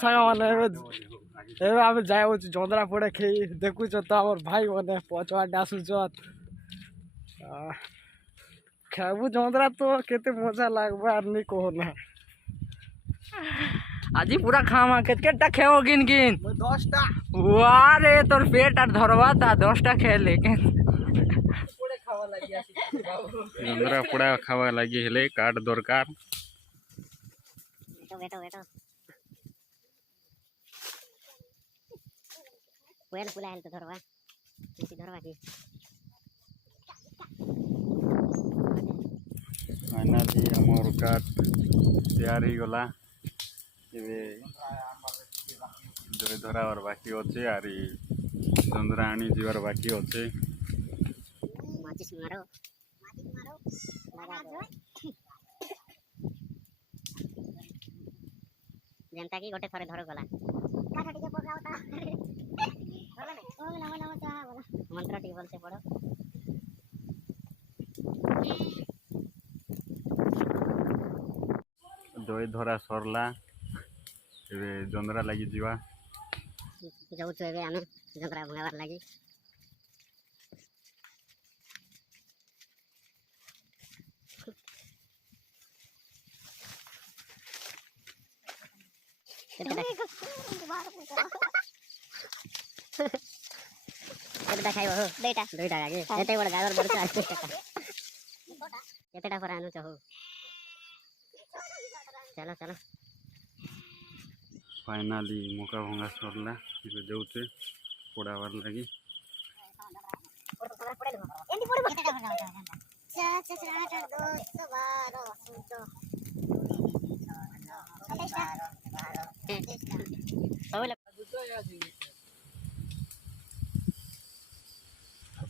सामान एवं आम जाऊ जंद्रा पड़े खे देखुच तो आम भाई मैंने पचवाटे आसुच खेबू जंद्रा तो केते मजा लगवार नहीं कहना आज पूरा खामा केटा खेव गिन गिन 10टा वारे तोर पेट आर धरवा ता 10टा खे लेकिन जंद्रा पोड़ा खावा लगी हेले काट दरकार वेल पुला हेल तो धरवा बेसी धरवा की फाइनाली हमर काट तैयार ही गला एबे दई धरा और बाकी अच्छे आरी जंद्रा आनी जीवार बाकी अच्छे माचिस मारो लगा दो जनता की गोटे थरे धर गला काटा टिके पकाओ ता बोला नहीं ओम नमो नमो चा बोला मंत्र टिके बोलते पड़ो दई धरा सरला एबे जंद्रा लगी जीवा जाऊ छु एबे आमे जंद्रा भंगाबार लागि केटा खाइबो हो दुईटा आगे एतै बड गागर बड छ केतेटा पर आनु छ हो चलो चलो फाइनाली मौका भंगा सरला एबे जाउछे पोड़ाबार लगी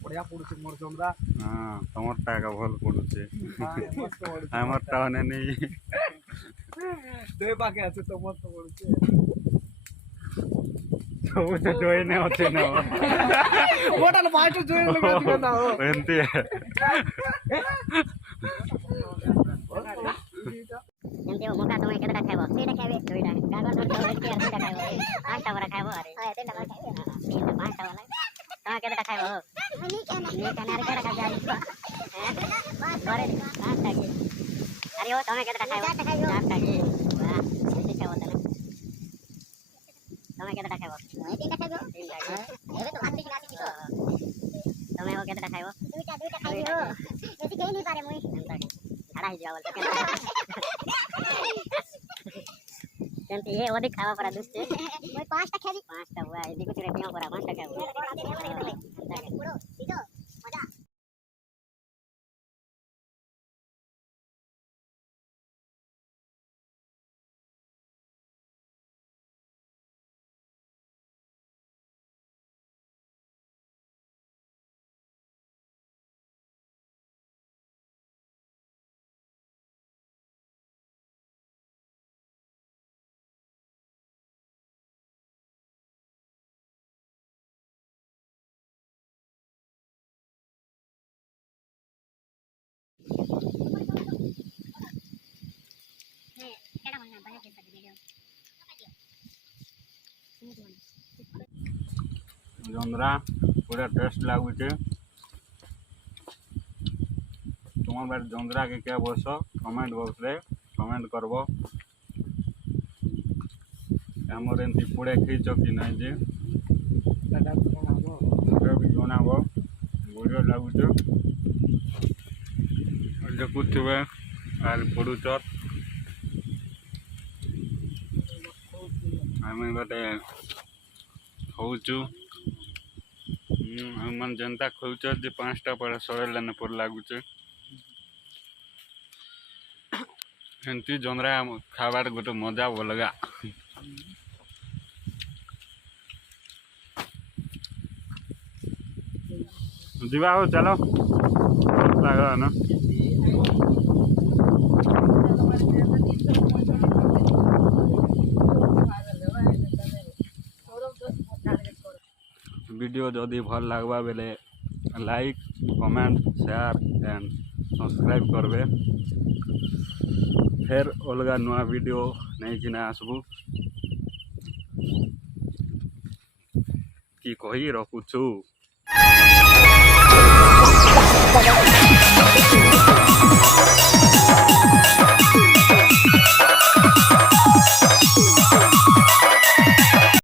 बढ़िया पड़ुछ मोर जंद्रा हाँ तमर टाका भल पड़ुछे हमर टाने नहीं दे पाके আছে তো মস্ত পড়ুছে सब तो जोई ने होते ना ওটা না ভাইটো জয় লাগা দিবে না ও एंती है एमती हो मौका समय केटा खाइबो सेटा खाइबे दुईटा गागर धर के सेटा खाइबो पांचटा बरा खाइबो अरे हां एतेटा बरा खाइबो हां पांचटा वाला तमा केटा खाइबो नी केना रे केटा खाइबो बस बरे पांचटा के अरे हो तमे केटा खाइबो चारटा के वाह सेटा खाइबो तने तमे केटा खाइबो तीनटा खाइबो एबे तो हाथी नाची तो तमे हो केटा खाइबो दुईटा खाइबो बेसी केही नहीं पारे मुई झाड़ा ही जावल तो केनते ये अधिक खावा परा दुस्ते मोय पांचटा खाबी पांचटा हुआ एदी कुछ रेटियो परा पांचटा खाबो पुरो सीधो मजा जंद्रा पूरा टेस्ट लगुचे तुम बार जंद्रा के क्या बस कमेंट बॉक्स रे कमेंट करब आमर एमती पुड़े खींच कि नहीं जे भी जनाब बढ़िया लगुचे देखुवे आल पड़ुच आम गोटे खाऊचु मन जनता खोच जे पांचटा पर सड़ेलाने पर लगुचे एमती जंद्रा खाबार गोटे मजा अलगा जीवा हो चलो लगा ना वीडियो जदि भल लगवा बेले like comment share and subscribe करबे फिर अलग नुआ वीडियो नहीं कि आसबू କି କହି ରଖୁଛୁ।